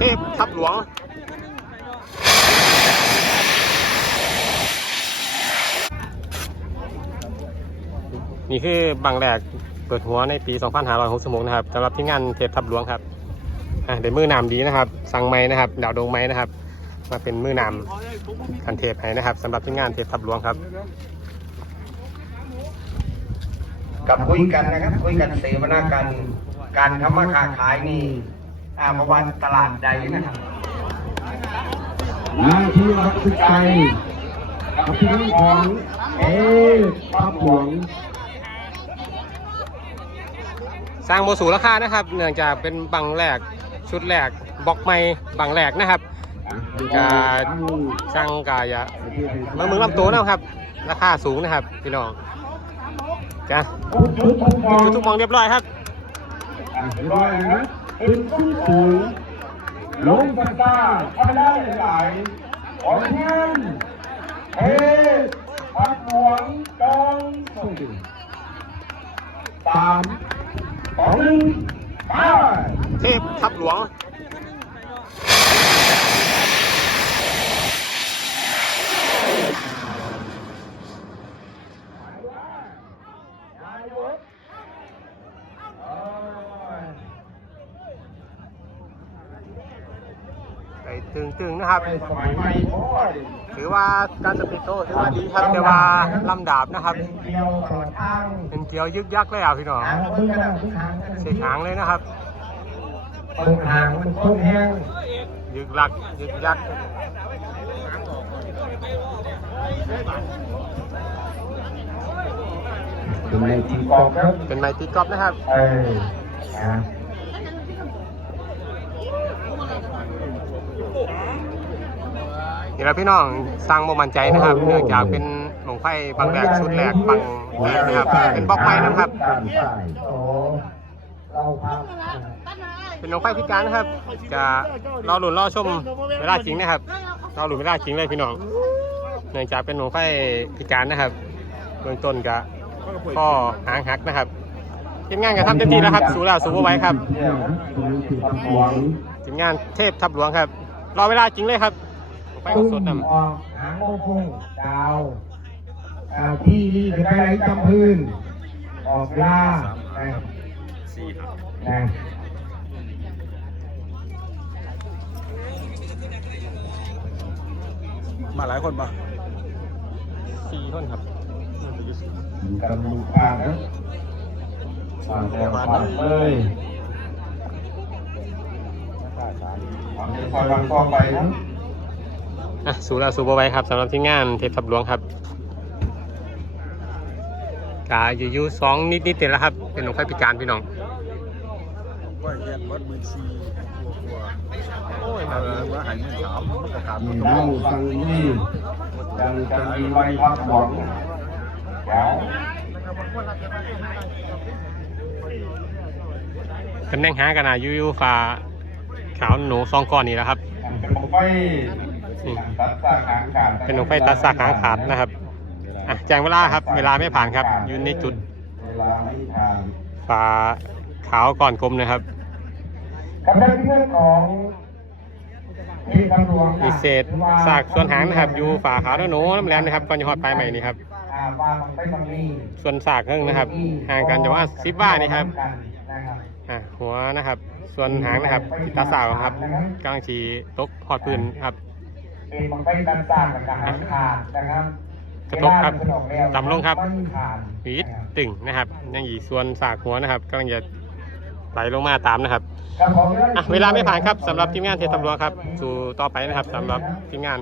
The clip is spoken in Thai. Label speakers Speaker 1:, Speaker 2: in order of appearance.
Speaker 1: เทพทับหลวงนี่คือบังแรกเปิดหัวในปี 2566 นะครับสำหรับที่งานเทพทับหลวงครับเดี๋ยวมือนามดีนะครับ สั่งไม้นะครับ ดาวดงไม้นะครับ มาเป็นมือนามคันเทพให้นะครับสำหรับที่งานเทพทับหลวงครับ
Speaker 2: กับคุยกันนะครับ คุยกันเสวนากัน การทำมาค้าขายนี่ อ่าประวัติตลาดใดนะครับ
Speaker 3: หน้าที่รักสิไกรกับพี่น้องของเอพับหลวง
Speaker 1: สร้างโมสูราคานะครับ เนื่องจากเป็นบังแรกชุดแรกบล็อกไม้บังแรกนะครับกาช่างกายะเมืองเมืองลำตัวนะครับ ราคาสูงนะครับ พี่น้องจ้ะ
Speaker 3: ชุดทุกมอง
Speaker 1: จุดทุกมองเรียบร้อยครับ เรี
Speaker 3: ยบร้อยนะเป็นผู้สูงลงตาตาทำได้หลายขอเพียงเอพักหลวงจองส่งสามสองหนึ่งไป
Speaker 1: เทพทับหลวง ไปตึงๆนะครับ
Speaker 3: สมัยใหม่โอ้ย
Speaker 1: ถือว่าการสปีดโตถือว่าดีครับแต่ว่าลำดาบนะครับ
Speaker 2: เป็นเกลียวตลอดทาง
Speaker 1: เป็นเกียวยึกยักเลยอะพี่น้อง
Speaker 2: หางเพิ่งกระดับทุกทาง
Speaker 1: เสียหางเลยนะครับ
Speaker 2: เพิ่งหางมันโค้งแห้ง
Speaker 1: ยึกลักยึกยัก
Speaker 3: เป็นในที่กองครับ
Speaker 1: เป็นไมตีกอล์ฟนะครับ
Speaker 3: เออ นะ
Speaker 1: นี่แหละพี่น้องสร้างโมมันใจนะครับ เนื่องจากเป็นหลวงไฟบางแรกชุดแรกบางแรกนะครับ เป็นบล็อกไม้นะครับ
Speaker 3: เป็
Speaker 1: นหลวงไฟพิการนะครับ จะรอหลุนรอชมเวลาจริงนะครับรอหลุนเวลาจริงเลยพี่น้อง เนื่องจากเป็นหลวงไฟพิการนะครับเบื้องต้นก็ข้อหางหักนะครับทีมงานก็ทำเต็มที่แล้วครับ สู้แล้วสู้บ่ไว้ครับทีมงานเทพทับหลวงครับ รอเวลาจริงเลยครับหลวงไฟก็สดน
Speaker 3: ออกหางโมงคงดาวอ่าที่นี่จะได้ไหลจำพื้น ออกล่านะนะ
Speaker 4: มาหลายคนปะำ
Speaker 1: สี่คนครับ
Speaker 3: กำลังผ่านนะผ่านแล้วผ่านเลย ผ่านในซอยบางกองไปนะ
Speaker 1: อะสู้แล้วสู้บ่ไหว้ครับสำหรับทีมงานเทพทับหลวงครับกาอยู่อยู่สองนิดนิดๆเต็มแล้วครับ เป็นหลวงไฟพิการพี่น้อง
Speaker 4: ว่าเรียนวัดมือชีกลัวกลัวโอ้ยมาว่าหันเงินถามมันประกาศ
Speaker 3: มี
Speaker 4: มัน
Speaker 3: เล่าฟังนี่ยังจะมีไว้พักหวังแล้ว
Speaker 1: ตำแหน่งหากันนะอยู่อยู่ฟ้า ขาวหนูซองก้อนนี่แหละครับ
Speaker 3: เป็นของไฟตัดสากหางขาด
Speaker 1: เป็นหนูไฟตัดสากหางขาดนะครับอะแจ้งเวลาครับ เวลาไม่ผ่านครับอยู่ในจุด
Speaker 3: เวลาไม่ผ่าน
Speaker 1: ฟ้าขาวก่อนกลมนะครับ
Speaker 3: กับได้เรื่องของที่ตำรวจ
Speaker 1: มีเศษสากส่วนหางนะครับ อยู่ฝาขาวหนูน้ำแหลมนะครับก่อนจะหอดปลายใหม่นี่ครับ
Speaker 3: อ่าว่ามันไปตรงนี้
Speaker 1: ส่วนสากเครื่องนะครับ ห่างกันจะว่าสิบว่านี่ครับ
Speaker 3: นะครับ
Speaker 1: อะหัวนะครับ ส่วนหางนะครับที่ตาสาวครับกำลังชีตกหอดปืนครับ
Speaker 3: เป็นมันไปตัดสากกับหางขาดนะครับ
Speaker 1: กระทบครับ
Speaker 3: เวลามันออกแล้ว
Speaker 1: ต่ำลงครับ
Speaker 3: มันขาด
Speaker 1: ปีดตึงนะครับ ยังอีกส่วนสากหัวนะครับกำลังจะไหลลงมาตามนะครับ
Speaker 3: ครับผม
Speaker 1: อะเวลาไม่ผ่านครับสำหรับทีมงานเทศตำรวจครับสู่ต่อไปนะครับสำหรับทีมงาน